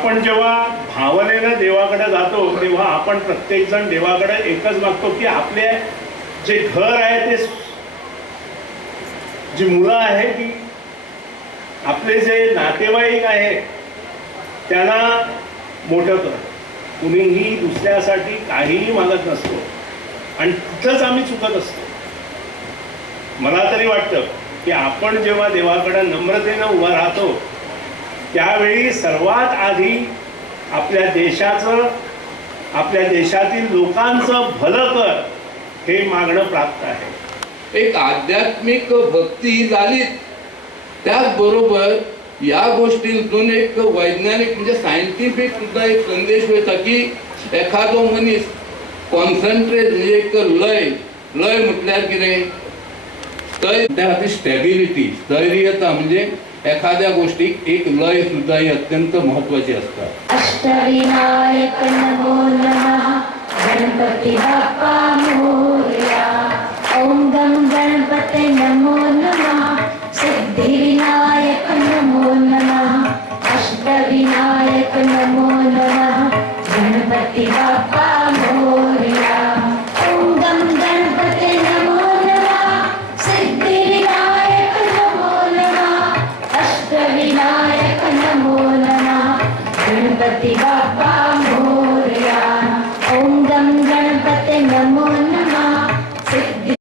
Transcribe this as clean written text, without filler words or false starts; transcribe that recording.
आपण जेव्हा भावनेनं देवाकडे जातो तेव्हा आपण प्रत्येक जण देवाकडे एकच मागतो की आपले जे घर आहे ते, जी मुलं आहे की आपले जे नातेवाईक आहेत त्यांना मोठं कर. कुणीही दुसऱ्यासाठी काहीही मागत नसतो आणि तिथंच आम्ही चुकत असतो. मला तरी वाटतं की आपण जेव्हा देवाकडे नम्रतेनं उभं राहतो त्यावेळी सर्वात आधी आपल्या देशाचं, आपल्या देशातील लोकांचं भलं कर हे मागणं प्राप्त आहे. एक आध्यात्मिक भक्ती झाली, त्याचबरोबर या गोष्टीतून एक वैज्ञानिक म्हणजे सायंटिफिक सुद्धा एक संदेश होता की एखादो मनीस कॉन्सन्ट्रेट म्हणजे एक लय म्हटल्यार कितें त्या खातीर स्टॅबिलिटी, स्थैर्यता म्हणजे एखाद्या गोष्टीक एक लय सुद्धा ही अत्यंत महत्वाची असता. अष्टविनायक नमो नमः, गणपती बाप्पा मोरया. ओम गम गणपते नमो नमः, सिद्धिविनायक नमो नमः. अष्टविनायक नमो नमः, गणपती बाप्पा मोरया. ओम गम गणपते नमो नमः, सिद्धिविनायक नमो नमः. अष्टविनायक नमो नमः, गणपती बाप्पा मोरया.